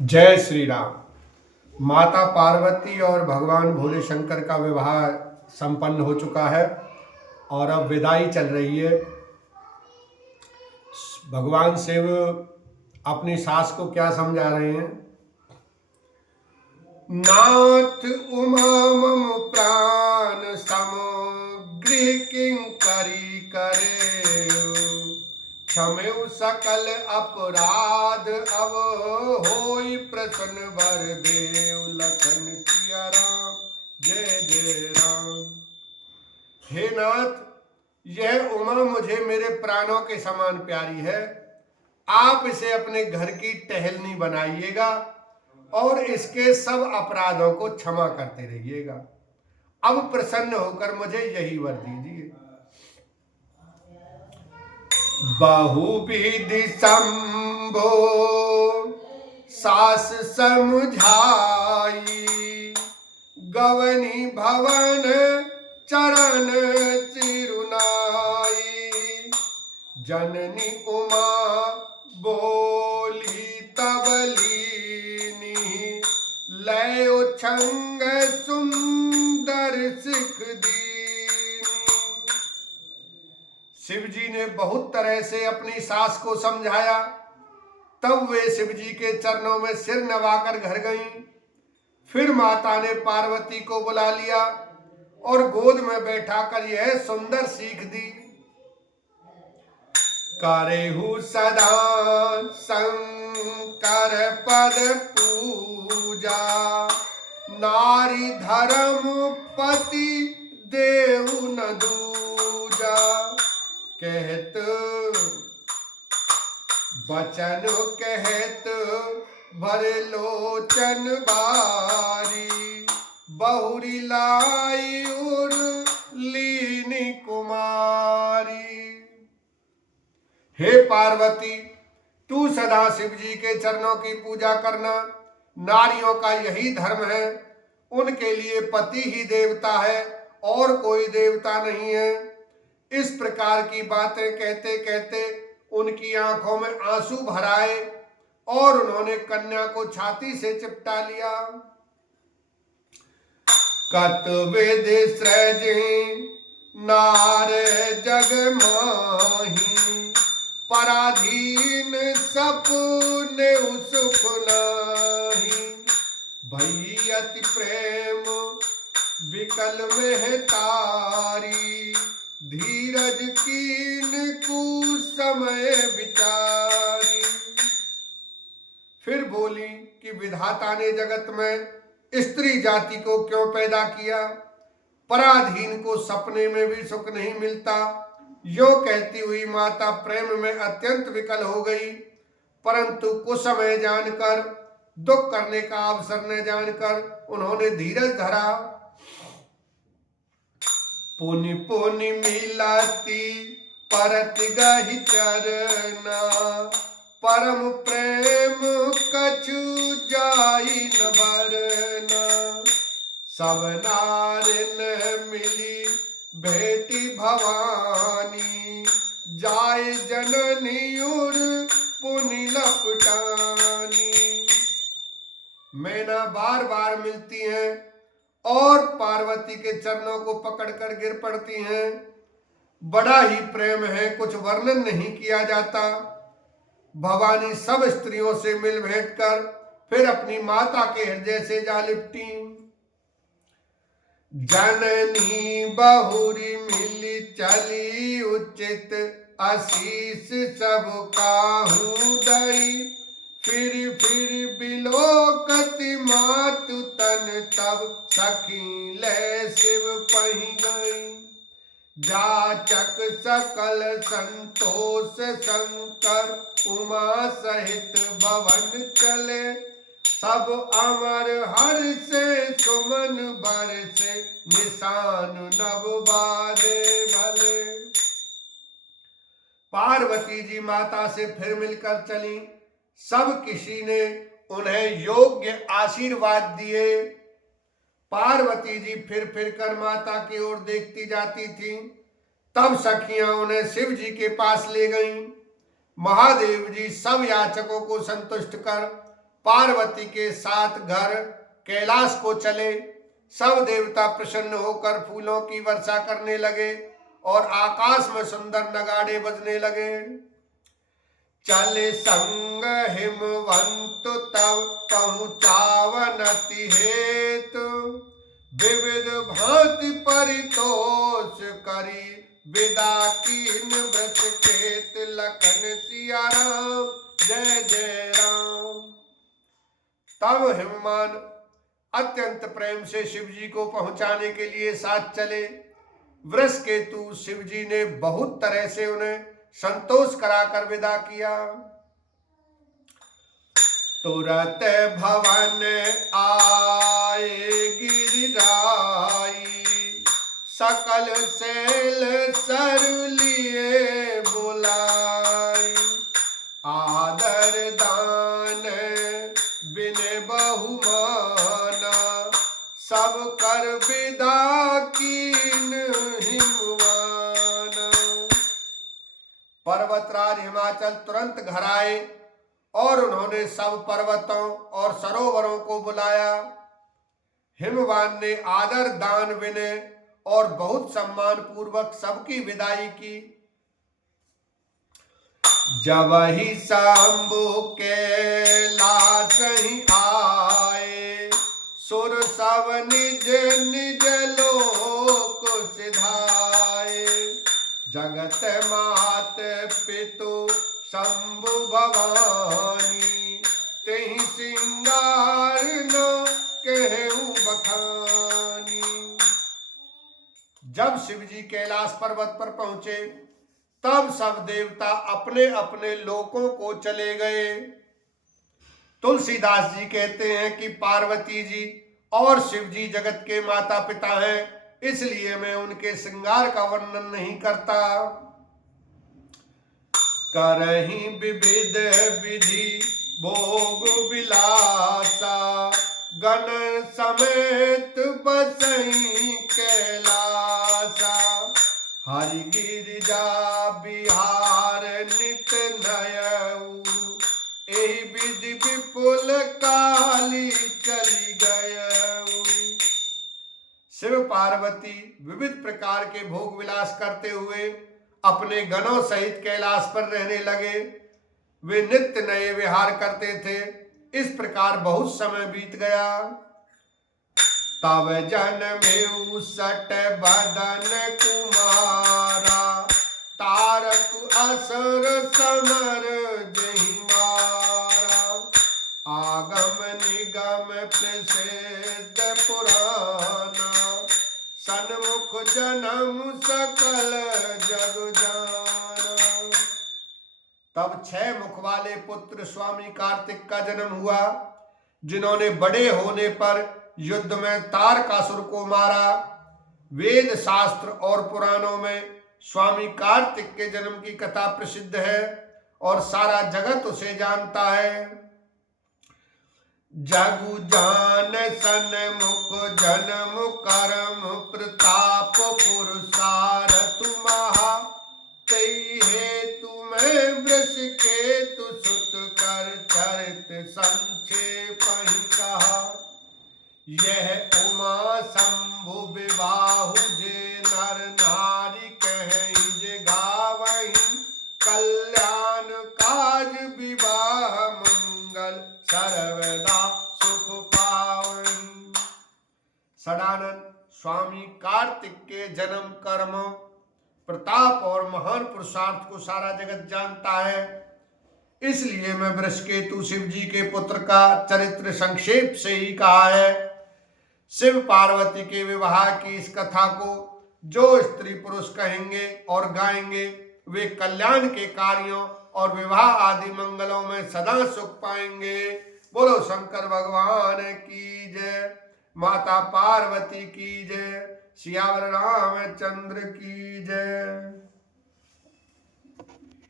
जय श्री राम। माता पार्वती और भगवान भोले शंकर का विवाह संपन्न हो चुका है और अब विदाई चल रही है। भगवान शिव अपनी सास को क्या समझा रहे हैं? नाथ उमा मम प्राण सम गृह किंकरी करे, क्षमेउ सकल अपराध अब होई प्रसन्न वर देव, लखन सिया राम जय जय राम। हे नाथ, यह उमा मुझे मेरे प्राणों के समान प्यारी है। आप इसे अपने घर की टहलनी बनाइएगा और इसके सब अपराधों को क्षमा करते रहिएगा। अब प्रसन्न होकर मुझे यही वर दीजिए। बहुविधि संभो सास समझाई, गवनी भवन चरण सिरुनाई, जननी उमा बोली तबलीनी, लय उछंग सुंदर सिख दीनी। शिव जी ने बहुत तरह से अपनी सास को समझाया। तब वे शिव जी के चरणों में सिर नवाकर घर गईं। फिर माता ने पार्वती को बुला लिया और गोद में बैठाकर यह सुंदर सीख दी। करेहु सदा शंकर पद पूजा, नारी धर्म पति देव न दूजा, कहत बचन कहत भर लोचन बारी, बहुरी लाई उर लीनी कुमारी। हे पार्वती, तू सदा शिव जी के चरणों की पूजा करना। नारियों का यही धर्म है। उनके लिए पति ही देवता है और कोई देवता नहीं है। इस प्रकार की बातें कहते कहते उनकी आंखों में आंसू भर आए और उन्होंने कन्या को छाती से चिपटा लिया। कत विधि सृजि नार जग माही, पराधीन सपने सुख नाही, भई अति प्रेम विकल में तारी, धीरज कीन कु समय विचारी। फिर बोली कि विधाता ने जगत में स्त्री जाति को क्यों पैदा किया? पराधीन को सपने में भी सुख नहीं मिलता। यो कहती हुई माता प्रेम में अत्यंत विकल हो गई, परंतु कुसमय जानकर, दुख करने का अवसर न जानकर उन्होंने धीरज धरा। पुनि पुनि मिलती परत गहि चरना, परम प्रेम कछु जाई न बरना, सब नारिन मिली भेटी भवानी, जाय जननी उर पुनि लपटानी। मैना बार बार मिलती हैं और पार्वती के चरणों को पकड़कर गिर पड़ती हैं। बड़ा ही प्रेम है, कुछ वर्णन नहीं किया जाता। भवानी सब स्त्रियों से मिल भेंट कर फिर अपनी माता के हृदय से जा लिपटी। जननी बहुरी मिली चली उचित, आशीष सब काहू दई, फिर बिलोकति मातु तन, तब सखी ले शिव पही गई, जाचक सकल संतोष शंकर, उमा सहित भवन चले, सब अमर हर से सुमन बर से, निशान नभ बादे भले। पार्वती जी माता से फिर मिलकर चली। सब किसी ने उन्हें योग्य आशीर्वाद दिए। पार्वती जी फिर फिर कर माता की ओर देखती जाती थीं। तब सखियां उन्हें शिव जी के पास ले गईं। महादेव जी सब याचकों को संतुष्ट कर पार्वती के साथ घर कैलाश को चले। सब देवता प्रसन्न होकर फूलों की वर्षा करने लगे और आकाश में सुंदर नगाड़े बजने लगे। चले संग हिमवंत तब पहुँचावनति हेतु, विविध भांति परितोष करी विदा कीन व्रत खेत। लखन सिया राम जय जय राम। तब हिमवान अत्यंत प्रेम से शिव जी को पहुंचाने के लिए साथ चले। वृषकेतु शिव जी ने बहुत तरह से उन्हें संतोष कराकर विदा किया। तुरत भवन आए गिरिराई, सकल शैल सर लिए बुलाई। आदर दान बिन बहुमाना, सब कर विदा कीन हिमवाना। पर्वतराज हिमाचल तुरंत घर आए और उन्होंने सब पर्वतों और सरोवरों को बुलाया। हिमवान ने आदर दान विनय और बहुत सम्मान पूर्वक सबकी विदाई की। जब ही शंभु कैलाश ही आए, सुर सब निज निज लोक सिधाए। जगत मात पितु शंभु भवानी, तेहि सिंगार न कहूं बखानी। जब शिव जी कैलाश पर्वत पर पहुंचे तब सब देवता अपने अपने लोकों को चले गए। तुलसीदास जी कहते हैं कि पार्वती जी और शिव जी जगत के माता पिता हैं, इसलिए मैं उनके श्रृंगार का वर्णन नहीं करता। करहीं विविध विधि भोग विलासा, गण समेत बसई कैलासा। हरि गिरिजा बिहार नित नयऊ, एहि विधि विपुल काली चली गयऊ। शिव पार्वती विविध प्रकार के भोग विलास करते हुए अपने गणों सहित कैलाश पर रहने लगे। वे नित्य नए विहार करते थे। इस प्रकार बहुत समय बीत गया। तब जनमेऊ सट बदन कुमारा, तारक असुर समर जहि मारा। आगम निगम प्रसिद्ध पुराना, सन्मुख जन्म सकल जग जाना। तब 6 मुख वाले पुत्र स्वामी कार्तिक का जन्म हुआ, जिन्होंने बड़े होने पर युद्ध में तारकासुर को मारा। वेद शास्त्र और पुराणों में स्वामी कार्तिक के जन्म की कथा प्रसिद्ध है और सारा जगत उसे जानता है। जगु जान सन्मुख जन्म कर्म प्रताप पुरुषारथ महा, तै हेतु मैं वृषकेतु सुत कर चरित संक्षेप ही कहा। यह उमा शंभु विबाहु जे नर नारी कहीं जे गावहीं, कल्याण काज विवाह मंगल सर्वदा सुख पावहीं। सदानंद स्वामी कार्तिक के जन्म कर्म प्रताप और महान पुरुषार्थ को सारा जगत जानता है, इसलिए मैं वृषकेतु शिव जी के पुत्र का चरित्र संक्षेप से ही कहा है। शिव पार्वती के विवाह की इस कथा को जो स्त्री पुरुष कहेंगे और गाएंगे, वे कल्याण के कार्यों और विवाह आदि मंगलों में सदा सुख पाएंगे। बोलो शंकर भगवान की जय, माता पार्वती की जय, सियावर रामचंद्र की जय।